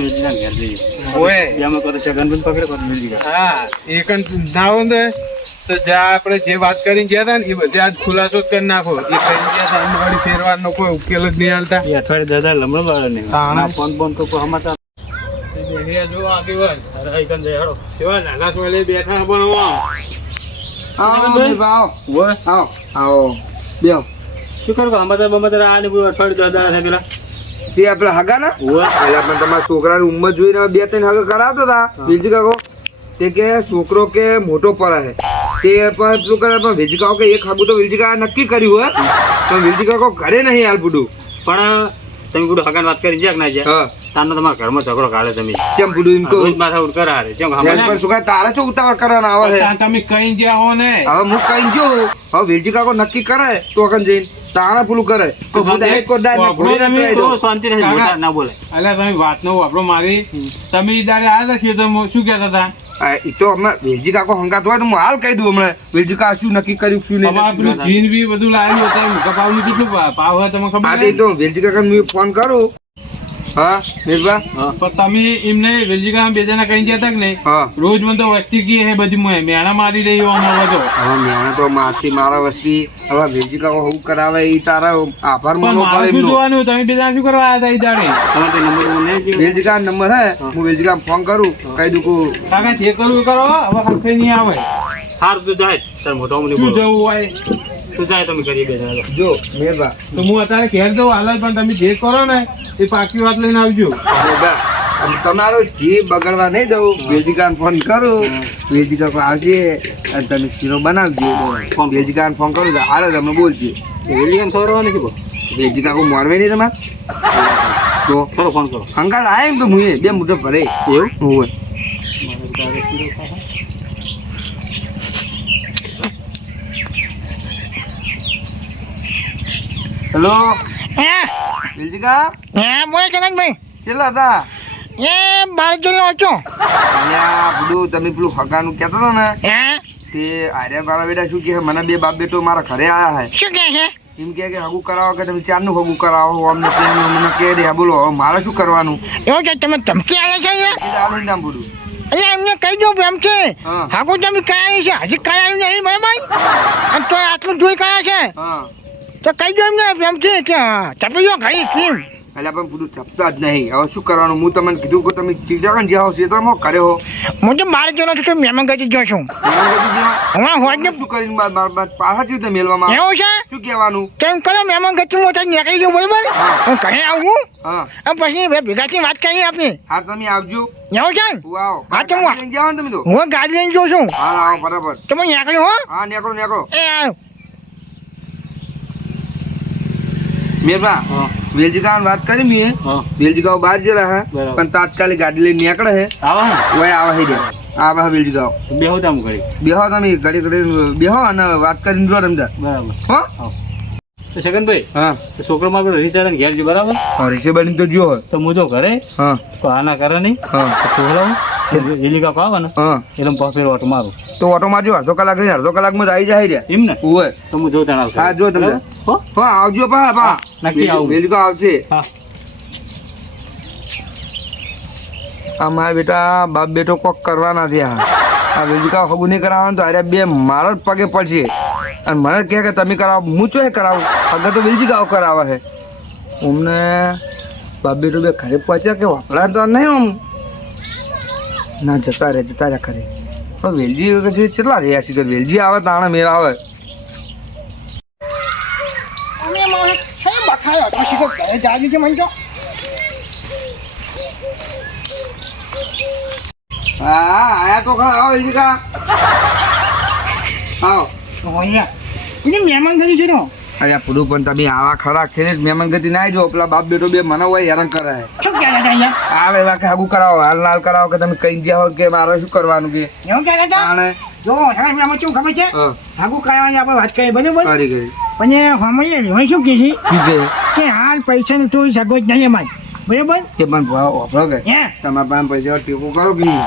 વેજીના ઘેર જઈએ ઓય એમાં કરો છે ગનબન પકડે કરો વેજીના હા એ કણ ના હોય ને તો જ્યાં આપણે જે વાત કરીને ગયા હતા ને એ બધી આજ ખુલાસો જ કરી નાખો એ કઈ ગયા હતા અમવાડી ફેરવાનો કોઈ ઉકેલ જ નહીં હાલતા એ અઠવાડિયે દાદા લમણો બાળે નહીં હા. ફોન ફોન તો કોઈ સમાચાર જો આગેવાન અરે આઈકન જાય હેડો કેવા નાના સોલે બેઠા પણ આવો બેહો શું કરું સમાચાર આ ને બધું અઠવાડિયે દાદા થાય પેલા જે આપણે હગા ને ઓવે પેલા પણ તમારા છોકરાની ઉંમર જોઈને 2-3 હગા કરાવતો હતા વેલજી કાકો તે કે છોકરો કે મોટો પડે છે તે પણ પેલું કરે પણ વેલજી કાકો કે એક હગું તો વેલજી કાકા નક્કી કર્યું હોય પણ વેલજી કાકો ઘરે નહીં હાલ પૂડું પણ તમે બધું હગાન વાત કરી જ્યાં ના જ્યાં હા તારનો તમારા ઘરમાં ઝઘડો કાઢે તમે ચમ પૂડું એમ કહું રોજ માથા ઉડ કરારે જેમ પણ છોકરા તારે શું ઉતાવળ કરવાના આવે છે તમે કઈ ગયા હો ને હવે હું કઈ જો હવે વેલજી કાકો નક્કી કરે તો અકન જઈને તારા પેલું કરે તો હું ડાયરેક્ટ કોઈ ડાયરેક્ટ ઘોડી ના ચડાઈ દઉં. શાંતિ રહે મોટા ના બોલે અલ્યા તમે વાત નો વાપરો મારી તમે ઈ દાડે આવ્યા હતા ખેતરમાં શું કહેતા હતા એ તો હમણાં વેલજી કાકો હંગાત હોય તો હું હાલ કહી દઉં હમણાં વેલજી કાકા શું નક્કી કર્યું શું નહીં અમારે પેલું જીન બી બધું લાવેલું હતું કપાવનું કેટલું ભાવ હોય તમને ખબર આજે તો વેલજી કાકા હું ફોન કરું હા નિર્ભા પણ તમે એમને વેલજીકા બે જણા કઈ ગયા હતા કે નહીં હા રોજ મને તો વસ્તી કી હે બધી મેણા મારી રહી અમારો બધો હવે મેણા તો મારથી મારા વસ્તી હવે વેલજી કાકો હું કરાવે એ તારા આભાર પણ માનવો મારે પડે શું એમનો જોવાનું તમે બે જણા શું કરવા આવ્યા હતા ઈ દાડે તમારે તે નંબર નહીં જીવ વેલજી કાકા નંબર હે હું વેલજી કાકા ફોન કરું કહી દઉં કે કાકા જે કરવું એ કરો હવે હરખે નહીં આવે હાર તું જાય તાર મોટા મને શું બોલો જવું હોય તું જાય તમે કરીએ બે જણા જો મેરબા તો હું અત્યારે ઘેર જઉં હાલ જ પણ તમે જે કરો ને એ પાકી વાત લઈને આવજો મેરબા તમારો જીવ બગડવા નહીં દઉં વેલજી કાકાને ફોન કરું વેલજી કાકો આવશે અને તમે શીરો બનાવજો વેલજી કાકાને ફોન કરું તો હાલ તમે બોલશે વેલી એમ ખબર નથી બો વેલજી કાકો મારવે નહીં તમારે તો કરો ફોન કરો હંગાત આવે એમ તો હું બે મોઢો ભરે એવું હોય હેલો વેલજી કાકા હા બોલો જગનભાઈ છેલ્લા હતા એ બાર જોઈ વાંચો અલ્યા બધું તમે પેલું હગાનું કહેતો હતો ને હા તે આર્યા બાળા બેટા શું કહે મને બે બાપ બેટો મારા ઘરે આયા હે શું કહે છે એમ કે હગું કરાવો કે તમે ચારનું હગું કરાવો અમને તેમ મને કહે રહ્યા બોલો હવે મારે શું કરવાનું એવું છે તમે ધમકી આવે છે અહીંયા એ આનું નામ બોલું એટલે એમને કહી દો એમ છે હા. હાકુ તમે કયા છે હજી કયા નહીં બરાબર અને તો આટલું જોઈ કયા છે હા તો કહી દો એમને એમ છે કે ચપી ગયો ખાઈ કેમ એટલે પણ બધું ચપતા જ નહીં હવે શું કરવાનું હું તમને કીધું કે તમે ચીજાગણ જ્યાં હો ક્ષેત્રમાં કર્યો હું તો બહાર ગયેલો છું તો મહેમાન ગતિ જો છું હમણાં હોત ને શું કરીને પાછા ચીજ મેળવામાં એવું છે શું કહેવાનું તેમ કરો મહેમાન ગતિ હું ત્યાં નીકળી જાઉં બરાબર હું કહી આવું હા અને પછી ભેગાથી વાત કરીએ આપણે હા તમે આવજો એવું છે ને? હું આવો હા, તો હું- ગાડી લઈને જાઓ ને તમે તો હું ગાડી લઈને જોઉં છું હા આવો બરાબર તમે નીકળ્યો હો હા નીકળો નીકળો એ આવ્યો મેરબા હા વેલજી કાકાને વાત કરી મેં હા વેલજી કાકો બહાર જરા હે બરાબર. પણ તાત્કાલિક ગાડી લઈને નીકળે હે આવા ને ઓય આવે હે રહ્યા આવા હે વેલજી કાકો બે હું તામ કરી બેહો તમે ઘડી ઘડી બેહો અને વાત કરીને જો રમતા બરાબર હો તો છગનભાઈ હા તો છોકરો માં આપણે રીચાડે ઘેર જો બરાબર હરીશે બની તો જો તો હું જો ઘરે હા તો આના કરે નહીં હા તો બોલાવું વેલી કાકો આવે ને હા એટલે પાછળ ઓટો મારું તો ઓટોમાં જો અડધો કલાક રહીને અડધો કલાકમાં તો આવી જાય રહ્યા એમ ને ઓય તો હું જો તણાવ હા જો તમે હો હા આવજો પા પા નક્કી આવું. વેલજી કાકો આવશે હા આ મારા બેટા બાપ બેટો કોક કરવાના થયા આ વેલજી કાકો હગું નહીં કરાવવાનું તો અરે બે મારા જ પગે પડશે અને મને કહે કે તમે કરાવો હું ચોય કરાવું અગર તો વેલજી કાકો કરાવે છે અમને બાપ બેટો બે ઘરે પહોંચ્યા કે વાપરા તો નહીં આમ ના જતા રહે ખરે પણ વેલજી પછી કેટલા રહ્યા છે કે વેલજી આવે તાણે મેળ આવે અમે મારે છે બખાયો તો શીખો ઘરે જાજી છે મને તો હા હા આયા તો ખરા આવો વેલજી કા આવો અહીંયા એને મહેમાન ગતિ છે ને અરે પૂરું પણ તમે આવા ખરા ખેલે મહેમાન ગતિ ના જો પેલા બાપ બેટો બે મને હોય હેરાન કરે શું કહેતા હતા અહીંયા આવે એવા કે હાગું કરાવો હાલ નાલ કરાવો કે તમે કઈ જ્યાં હો કે મારે શું કરવાનું કે એવું કહેતા હતા આને જો સાહેબ એમાં શું ખબર છે હા હાગુ કરાવવાની આપણે વાત કરીએ બરાબર કરી કરી પણ સામાન્ય હવે શું કહે છે શું કે કે હાલ પૈસાની થોડી સગવડ નહીં અમારે બરાબર તે પણ વાપરો કે હે તમારા પાસે પૈસા ટેકો કરો કે નહીં?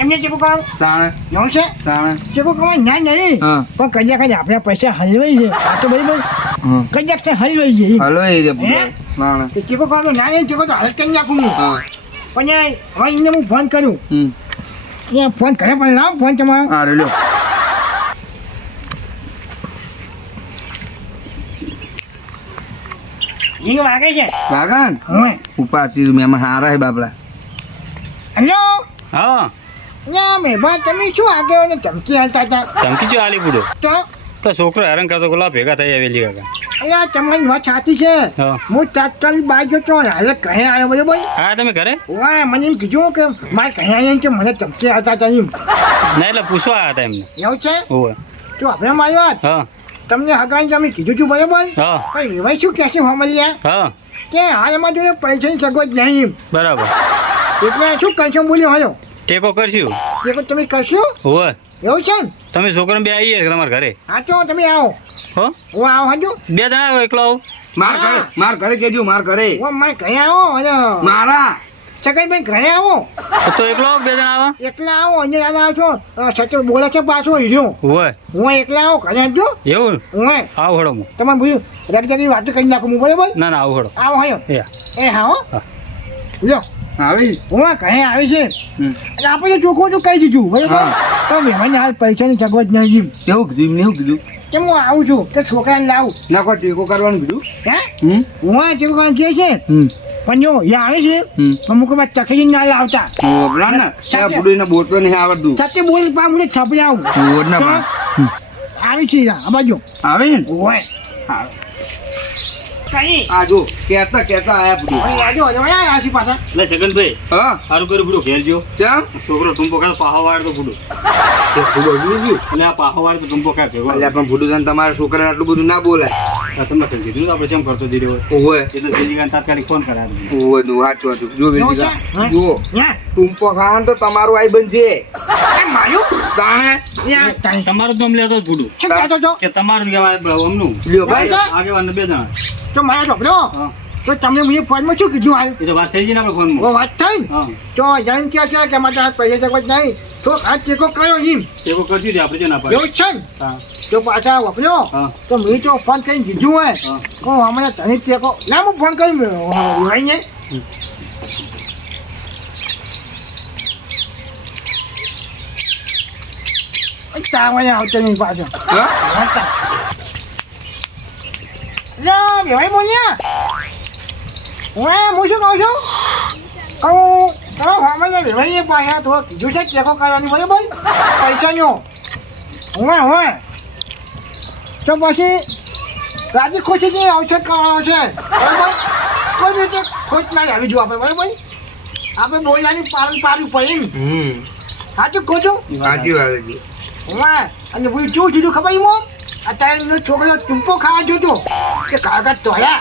એમને ચેકો કરો તાણે એવું છે તાણે ચેકો કરવા ના નહીં હા પણ કદાચ આપણે પૈસા હલવાઈ છે આ તો બરાબર હા કદાચ છે હલવાઈ છે હલો એ રે હે? તાણે તો ચેકો કરવાનો ના નહીં ચેકો તો હાલત કરી નાખું હું. હા પણ હવે એને હું ફોન કરું હમ અહીંયા ફોન કરે પણ લાવ ફોન તમારો હા લ્યો ઈ વાગે છે વાગણ હવે ઉપાસી મેમાં હારા હે બાપડા હેલો હા ના મેં તમે શું આગળ અને ધમકી હાલતા હતા ધમકી ચો આલી પૂડો તો તો છોકરો હેરાન કરતો ગોલા ભેગા થઈ આવેલી કાકા અહીંયા તમારી વાત સાચી છે હા હું તાત્કાલિક બહાર જતો હાલે કહે આવ્યો બરોબર હા તમે ઘરે વાહ મને એમ કીધું કે મારે કહે આવ્યા કે મને ધમકી હાલતા હતા એમ ના એટલે પૂછવા આવ્યા હતા એમને એવું છે હોવે તો આપણે મારી વાત હા તમને હગાઈ તમે કીધું છું બરોબર હા પણ એવા શું કહેશે હમલ્યા હા કે હાલ એમાં જોડે પૈસાની સગવડ નહીં બરાબર એટલે શું કરશો બોલ્યો હલો ટેકો કરશું જે કોઈ તમે કરશો હોવે એવું છે ને તમે છોકરાને બે આવીએ તમારા ઘરે હા તો તમે આવો હો હું આવો હજુ બે જણા આવો એકલો આવો માર ઘરે કેજો માર ઘરે હું મારે ઘરે આવો અને મારા સગનભાઈ ઘરે આવો તો એકલો આવો બે જણા આવો એકલા આવો અહીંયા યાદ આવશો સચિન બોલે છે પાછો હીર્યો હોવે હું એકલા આવો ઘરે આવજો એવું હું આવો હળો હું તમે બધું રગદારી વાતો કરી નાખું હું બરાબર ના ના આવો હળો આવો હયો એ એ હા હો હા. લ્યો આવી હું આ ઘરે આવી છે હમ. એટલે આપણે ચોખ્ખું તો કહી દીધું બરાબર હા. તો મહેમાન હાલ પૈસાની સગવડ નહીં કેવું કીધું એમને એવું કીધું કેમ હું આવું છું કે છોકરાને લાવું ના કોઈ ટેકો કરવાનું કીધું હે હમ હું આ છોકરાને કહે છે હમ પણ જો એ આવે છે હમ અમુક વાર ચખી ના લાવતા ઓબરા ને ત્યાં બુડીને બોટલો નહીં આવડતું સાચે બોલ પા મને છપી આવું ઓરના પા આવી છે આ બાજુ આવે ને ઓય કઈ આ જો કેતા આયા બધું ઓય આજો ઓય આસી પાછા એટલે સગનભાઈ હા સારું કર્યું પૂડો ઘેર જો કેમ છોકરો ટૂંપો ખાય પાહો વાળતો પૂડો એટલે આ પાહો વાળતો ટૂંપો ખાય ભેગો અલ્યા પણ ભૂડું જાન તમારા છોકરાને આટલું બધું ના બોલાય આ તમને કઈ કીધું ને આપણે કેમ કરતો જઈ રહ્યો હોય ઓય એટલે જલ્દી તાત્કાલિક ફોન કરાવ્યો ઓય નું સાચું હતું જો એવું વેચી છે? જુઓ યા ટૂંપો ખાન તો તમારું આઈ બનશે એ મારું તાણે યા કાઈ તમારું નામ લેતો જ પૂડું શું કહેતો છો કે તમારું કહેવાય અમનું લ્યો ભાઈ આગેવાન બે જણા તો મારા ઢોકળો હા તો તમે મને ફોનમાં શું કીધું હાલ એ તો વાત થઈ ગઈ ને આપણે ઓ ફોનમાં વાત થઈ હા તો જેમ કે છે કે મારે આ પૈસા સગવડ નહીં તો આ ટેકો કયો એમ ટેકો કરજો છે આપણે છે ના પાડે એવું જ છે ને હા તો પાછા વાપર્યો હા તો મેં તો ફોન કરીને કીધું હોય હા કહું હમણાં તને ટેકો ના હું ફોન કરી ભાઈને તાવને આવતો નહીં પાછો હા ભાઈ બોલ્યા હું શું કહું છું હમણાં ભાઈ પાછા તો કીધું છે ટેકો કરવાની બરાબર પૈસાનો હોય તો પછી રાજી ખુશીથી અવસર કરવાનો છે બરાબર કોઈ રીતે ખોટ ના આવી જવું આપણે બરાબર આપણે બોલવાની પાલન પાડવું પડે એમ સાચું ખોટું સાચી વાત છે હા અને બધું શું થયું ખબર એમાં અત્યારે એનો છોકરો ટૂંપો ખાવા જોતો કે કાકા તોયા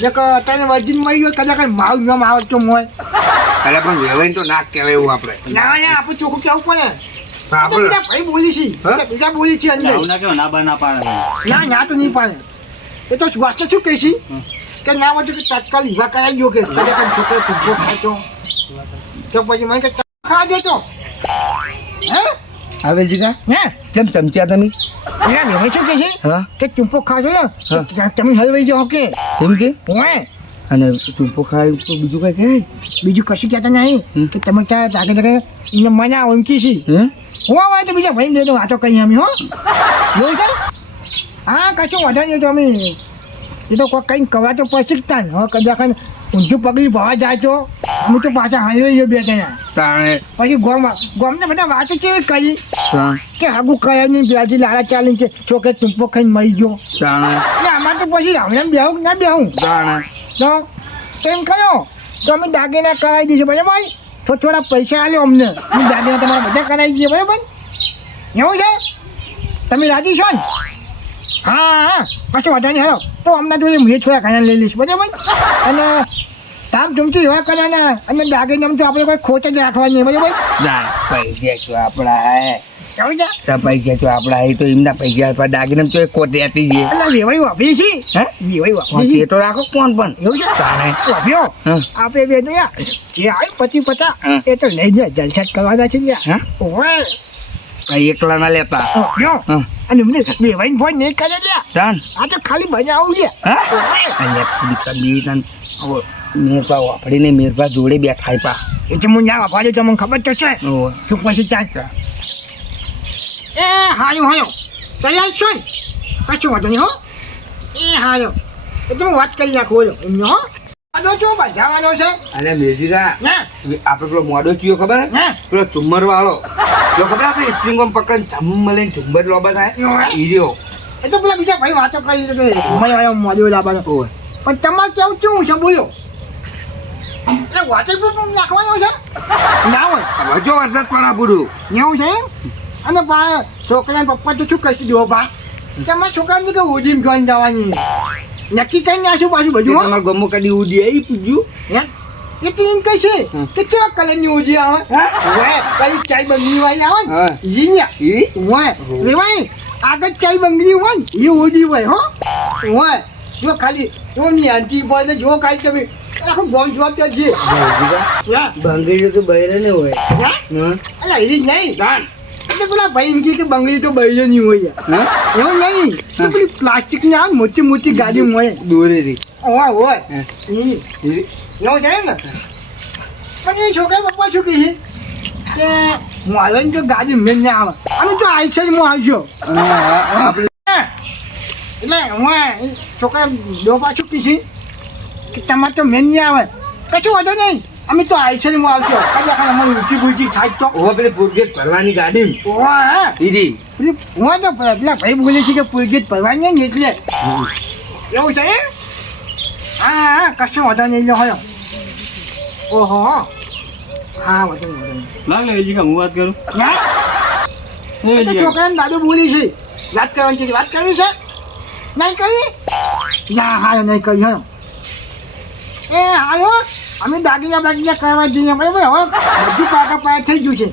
ને કે અત્યારે વર્જિન મળી ગયો કદાચ મારું નામ આવડતો હોય અરે પણ વેવાઈને તો ના કહેવાય એવું આપણે ના યાર આપણે ચોખ્ખું કેવું પડે આપણે બીજા ભાઈ બોલી છે હા? બીજા બોલી છે અંદર આવું ના કહેવાય ના બા ના પાડે ના તો નહીં પાડે એ તો વાત તો શું કહીશી કે ના વધુ કે તાત્કાલિક વિવાહ કરાવી ગયો કે કદાચ છોકરો ટૂંપો ખાતો તો પછી મને કે ખાવા દેતો હે આવે જીગા હે જેમ ચમચ્યા તમે એના મેં શું કહે છે હા કે ટૂંપો ખાજો ને હા. તમે હલવાઈ જાઓ કે એમ કે ઓય અને ટૂંપો ખાય તો બીજું કઈ કહે બીજું કશું કહેતા નહીં કે તમે ત્યાં જાગે જાગે એને મના ઊંચી છે હે હું આવે તો બીજા ભાઈ દે વાતો કહી અમે હો જોઈ છે હા કશું વાંધો નહીં તો અમે એ તો કોઈ કંઈ કવા તો પછી જ તાન હવે કદાચ ઊંધું પગલી ભવા જાય તો અમે તો પાછા હલવાઈ ગયો બે જણા તાણે પછી ગોમને બધા વાતો કેવી કરી હા કે હાગું કયા નહીં બ્યાજી લાડા ચાલી કે ચોકે ટૂંપો ખાઈને મરી ગયો તાણે એટલે આમાં તો પછી હમણાં બેહું ના બેહું તાણે તો એમ કર્યો તો અમે દાગીના કરાવી દઈશું બરાબર તો થોડા પૈસા આલ્યો અમને અમે દાગીના તમારા બધા કરાવી દઈએ બરાબર એવું છે તમે રાજી છો ને હા પાછું વધારે નહીં હાલો તો અમને તો મેં છોડા ખાના લઈ લઈશ બરાબર અને તામ ઝુમકી એવા કરવાના અને દાગીના તો આપણે કોઈ ખોટ જ રાખવાની નહીં બરાબર ના પૈસા તો આપણા હે એવું છે તો પૈસા તો આપણા હે તો એમના પૈસા આપ્યા દાગીને તો એક કોટ રહેતી છે એટલે વેવાઈ વાપરી છે હે વેવાઈ હા, વાપરી તે તો રાખો કોણ પણ એવું છે તાણે વાપ્યો હા. આપણે બે તો યાર જે આવ્યું 25-50 હા. એ તો લઈ જાય જલસા જ કરવાના છે યાર હા ઓય કઈ એકલા ના લેતા વાપ્યો હા અને મને વેવાઈને ફોન નહીં કરે લ્યા તાન આ તો ખાલી બનાવું છે હા ઓય. અહીંયા બી તન મેરપા વાપરીને મેરપા જોડે બેઠા પા એ તો હું ના વાપર્યો તમને ખબર તો છે ઓહો. શું પછી ચાલ એ હાયો હાયો તૈયાર છો ને કશું વાંધો નહીં હો એ હાયો એ તો હું વાત કરી નાખું બોલો એમનો હો આનો જો જવાનો છે અને મેજીરા ને આપણે પેલો મોડો ચિયો ખબર હે ને પેલો ચુમ્મર વાળો જો ખબર આપણે સ્પ્રિંગ ઓમ પકડ જમ લઈને ચુંબર લોબા થાય ઈ રહ્યો એ તો પેલા બીજા ભાઈ વાતો કરી છે કે મને આવ્યો મોડ્યો લાવવાનો ઓહો. પણ તમારે કેવું શું છે બોલો એટલે વાતો પણ નાખવાનો છે ના હોય હવે જો વરસાદ પડે પૂરું એવું છે એમ? અને પા છોકરાના પપ્પા તો શું કહેશે જો પા તમારા છોકરાને કે ઉડીમ જોઈને જવાની નક્કી કરીને આશું પાછું બધું હો તમારે ગમો કદી ઉડી આવી પૂછ્યું હે એ તો એમ કહે છે કે કેવા કલરની ઉડી આવે હોય કઈ ચાય બંગડી વાળી આવે હા. ને ઈ ઈ હોય રેવાય આગળ ચાય બંગડી હોય ને એ ઉડી હોય હો હોય જો ખાલી જો ની આંટી પર ને જો કાંઈ તમે આખું ગોમ જોતો છે હે બંગડી તો બહેરે ને હોય હે અલા એ નહીં દાન એટલે પેલા ભાઈ એમ કે બંગડી તો બૈરે નહીં હોય યાર. એવું નહીં તો પેલી પ્લાસ્ટિક ની આવે ને મોટી મોટી ગાડી હોય દોરેરી હોય હોય હે. ઈ. એવું છે ને પણ એ છોકરા પપ્પા શું કહે છે કે મારે તો ગાડી મેં ના આવે અને તો આઈસર હું આવજો આપણે એટલે હું છોકરા ડોપા શું કહે છે કે તમારે તો મેં નહીં આવે કશું વાંધો નહીં અમે તો આઈસર હું આવજો કદાચ અમારી ઊંચી બુચી થાય તો ઓ પેલી પૂરગેટ ભરવાની ગાડી ઓહ દીદી હું તો પેલા ભાઈ બોલે છે કે પુલગીત ભરવાની ને એટલે એવું છે હા હા કશું વાંધો નહીં લો હોય ઓહો હા વાંધો નહીં લાગ લે વેલજી કા હું વાત કરું ના એ એ તો વેલજી છોકરાને દાદુ બોલી છે વાત કરવાની છે વાત કરવી છે નહીં કરવી ના હા નહીં કરી હા એ હાયો અમે દાગીના બાગીના કરવા જઈએ બરાબર હવે બધું પાકા પાયા થઈ ગયું છે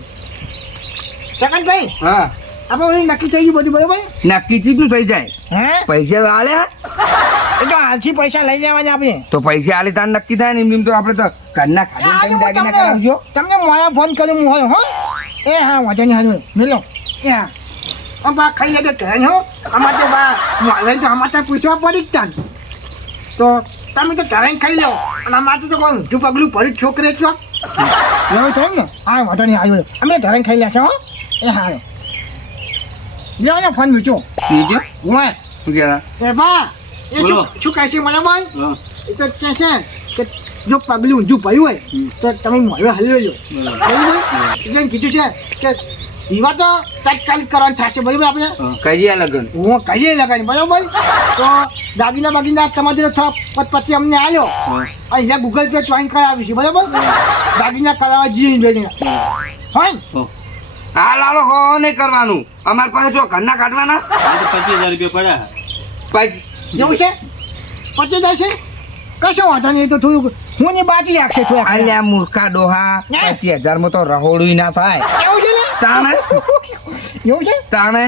સેકન્ડભાઈ હા આપણે ઓલી નક્કી થઈ ગયું બધું બરાબર નક્કી ચીજનું થઈ જાય હે પૈસા તો આલે એ તો હાલથી પૈસા લઈ લેવાના આપણે તો પૈસા આલે તાર નક્કી થાય ને એમ તો આપણે તો ઘરના ખાધે તમે દાગીના કરાવજો તમને મોડા ફોન કર્યો હું હોય હો એ હા વાંધો નહીં હાજો મિલો એ હા આમ બા ખાઈ લે તો હો આમાં તો બા મોડે તો આમાં તો પૂછવા પડી જ તાન તો તમે તો ઘરે ખાઈ લો અને આમાં તો કોણ તું પગલું ભરી છોકરે છો એવું થાય ને હા વાંધો નહીં આવ્યો અમે ઘરે ખાઈ લેશો હો એ હા લ્યો ને ફોન મૂક્યો બીજો હોય શું કહેતા એ બા એ બોલો. શું કહે છે મને ભાઈ હા એ તો કહે છે કે જો પગલું ઊંધું પડ્યું હોય તો તમે મોડું હલ્યો લો બરાબર એટલે કીધું છે કે વિવાહ તો તાત્કાલિક કરવાનું થશે બરાબર આપણે કહીએ લગન હું કહીએ લગાડી બરાબર તો દાગીના બાગીના તમારે થોડા પછી અમને આવ્યો અહીંયા ગૂગલ પે જોઈન કરાવી છે બરાબર દાગીના કરાવવા જઈએ બે જણા હોય ને હા લાલો હો નહીં કરવાનું અમારી પાસે જો ઘરના કાઢવાના આ તો 25000 રૂપિયા પડ્યા પછી જેવું છે પછી જશે કશો વાંધો નહીં એ તો થોડુંક હું ને બાજી રાખશે થોડા અલ્યા મૂર્ખા ડોહા 25000 માં તો રહોડું ના થાય એવું છે ને તાણે એવું છે તાણે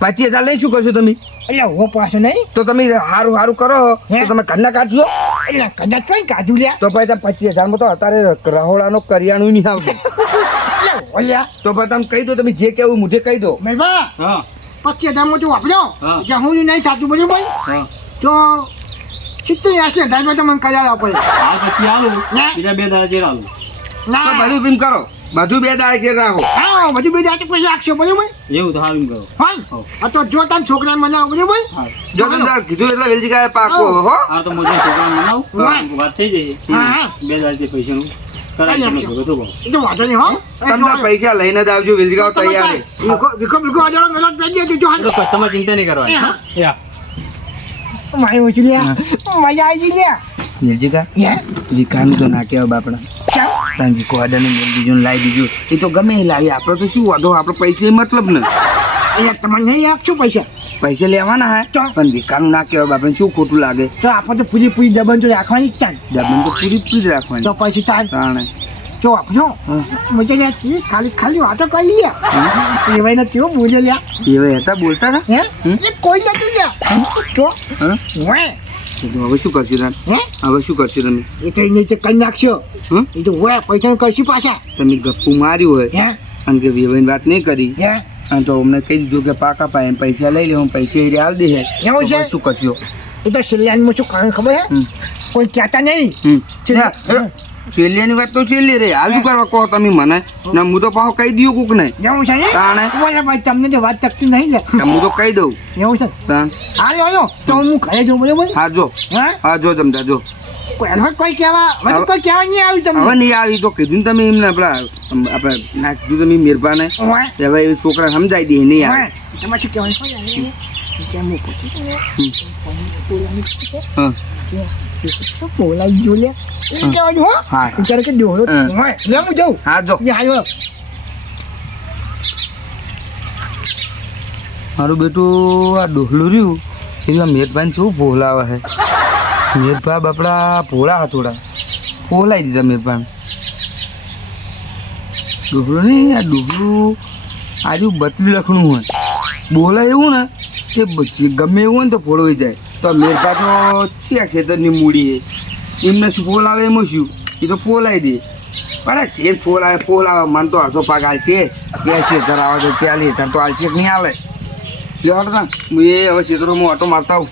25000 લઈ શું કરશો તમે એટલે હું પાછો નહીં તો તમે સારું સારું કરો તો તમે ઘરના કાઢજો એટલે કદાચ કોઈ કાઢું લ્યા તો પછી તમે 25000 માં તો અત્યારે રહોડાનો કરિયાણું નહીં આવતું એટલે ઓલ્યા તો પછી તમે કહી દો તમે જે કેવું મુઢે કહી દો મેલબા હા 25000 તું વાપર્યો હા. જ્યાં હું નહીં થતું બરાબર હા તો 70-80 માં તમને કરાવવા પડે આ પછી આલું ના. બીજા 2 દાડા ચેર આલું તો ના બધું એમ કરો બધું 2 દાડે ઘેર રાખો હા બધું બે દાંત પછી રાખશો બરાબર એવું તો હારું કરો હોય આ તો જો તાર છોકરા બનાવો બરાબર હા જો તમે તાર કીધું એટલે વેલજી કાંઈ પાકો હો આ તો મોજે છોકરા મનાવું હા. વાત થઈ જશે હા, હા. 2 દાડા પૈસાનું કરાવી તમે ભગતો ભાવ એ તો વાંધો નહીં હો તમે તાર પૈસા લઈને જ આવજો વેલજી કાંઈ તૈયાર છે વિકો અજાણો મેલો પેજ દે જો કસ્ટમર ચિંતા નહીં કરવાની હા. યા મારી ઓછી લ્યા મજા આવી ગઈ લ્યા વેલજી કા હે વિકાનું તો ના કહેવાય બાપડા ચાલ તમે વિકો અડાને બીજું લાવી દીધું એ તો ગમે એ લાવી આપણે તો શું વાંધો આપણે પૈસે મતલબ ને અહીંયા તમને નહીં આપશું પૈસા પૈસે લેવાના હે ચાલ. પણ વિકાનું ના કહેવાય બાપને શું ખોટું લાગે તો આપણે તો પૂરી દબન તો રાખવાની જ ચાલ દબન તો પૂરી જ રાખવાની તો પછી ચાલ તાણે જો આપજો મજા લ્યા કી ખાલી વાતો કરી લ્યા એવાય ને કેવો બોલે લ્યા એવા હતા બોલતા હતા હે એ કોઈ નતું લ્યા તો હા વે તો હવે શું કરશું તમે હે હવે શું કરશું તમે એ તો નહીં તો કઈ નાખશો હં? એ તો વે પૈસા કરશું પાછા તમે ગપ્પુ માર્યું હોય હે અને કે વેવાઈની વાત નહીં કરી હે અને તો અમને કહી દીધું કે પાકા પાય પૈસા લઈ લે હું પૈસા એ હાલ દે હે એવું છે? શું કરશો એ તો શિલ્યાનમાં શું કારણ ખબર હે હમ. કોઈ કહેતા નહીં હમ. છેલ્લે- ના, છેલ્લેની વાત તો છેલ્લી રે હાલ શું કરવા કહો તમે મને ના હું તો પાછો કહી દઉં કોક ને એવું છે ને? તાણે બોલે ભાઈ તમને તો વાત તકતી નહીં લે હું તો કહી દઉં એવું છે તાણ. હાલો તો હું ઘરે જઉં બરોબર હા જો હા હા જો તમતા જો કોઈ કહેવા હવે તો કોઈ કહેવા નહીં આવ્યું હવે તમને નહીં આવી તો કીધું ને તમે એમને આપણે ના કીધું તમે મેરપાને ઓય, હવે એ છોકરા સમજાઈ દે નહીં આવે ઓય. તમારે શું કહેવાનું ખબર? કેમ હું પૂછું છું ને? બોલાવી છે? હા તો બોલાવી જો લે એમ કહેવાનું હો હા. વિચાર કે ડોહો હા. ઓય, લે હું જાઉં હા જો એ આવ્યો મારું બેટું આ ડોહલું રહ્યું એમાં મેરપાન શું ભોલાવે છે મેરપા બાપડા ભોળા હતા થોડા ભોલાઈ દીધા મેરપાન ડોહલું નહીં આ ડોહલું આજુ બતલી લખણું હોય બોલાય એવું ને કે ગમે એવું હોય ને તો ભોળવાઈ જાય તો આ મેરપા તો છે ખેતરની મૂડી છે એમને શું ફોલ આવે એમાં શું એ તો ફોલાઈ દે અરે છે ફોલ આવે મને તો અડધો પાક હાલ છે 80,000 આવે તો 40,000 તો હાલ છે કે નહીં હાલે લ્યો હટતા હું એ હવે ક્ષેત્રોમાં ઓટો મારતા આવું